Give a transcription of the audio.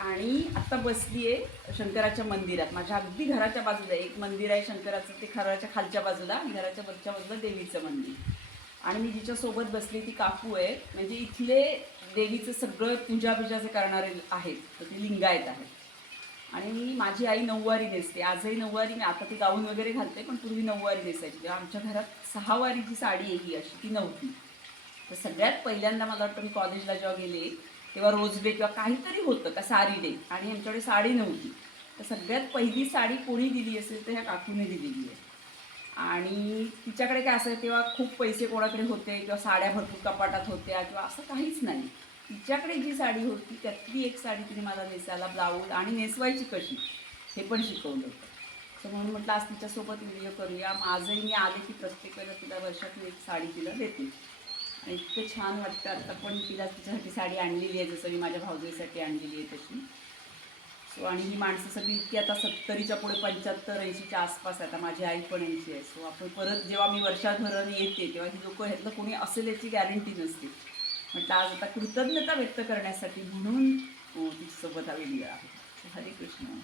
आणि आता बसली आहे शंकराच्या मंदिरात. माझ्या अगदी घराच्या बाजूला एक मंदिर आहे शंकराचं, ते घराच्या खालच्या बाजूला, घराच्या वरच्या बाजूला देवीचं मंदिर. आणि मी जिच्यासोबत बसली ती काकू आहे, म्हणजे इथले देवीचं सगळं पूजा जे करणारे आहेत, तर ती लिंगायत आहेत. आणि माझी आई नऊवारी नेसते, आजही नऊवारी. मी आता ती गाऊन वगैरे घालते, पण पूर्वी नऊवारी नेसायची. तेव्हा आमच्या घरात 6 वारीची साडी आहे ही, अशी ती नव्हती. तर सगळ्यात पहिल्यांदा मला वाटतं मी कॉलेजला जेव्हा गेले तेव्हा रोज डे किंवा काहीतरी होतं का साडी डे, आणि आमच्याकडे साडी नव्हती. तर सगळ्यात पहिली साडी कोणी दिली असेल तर ह्या काकूने दिलेली आहे. आणि तिच्याकडे काय असायचं तेव्हा, खूप पैसे कोणाकडे होते किंवा साड्या भरपूर कपाटात होत्या किंवा असं काहीच नाही. तिच्याकडे जी साडी होती त्यातली एक साडी तिने मला नेसायला, ब्लाऊज आणि नेसवायची कशी हे पण शिकवलं होतं. तर म्हणून म्हटलं आज तिच्यासोबत व्हिडिओ करूया. माझंही मी आले की प्रत्येक वेळेला तिला वर्षातून एक साडी तिला देते. आणि इतकं छान वाटतं. आता पण तिला तिच्यासाठी साडी आणलेली आहे, जसं मी माझ्या भाऊजाईसाठी आणलेली आहे तशी. सो आणि ही माणसं सगळी इतकी आता 70च्या पुढे, 75-80च्या आसपास आता माझी आई पण 80 आहे. सो आपण परत जेव्हा मी वर्षाभराने येते तेव्हा ही लोकं ह्यातलं कोणी असेल याची गॅरंटी नसते. म्हटलं आज आता कृतज्ञता व्यक्त करण्यासाठी म्हणून तिच्यासोबत हा व्हिडिओ आहे. हरे कृष्ण.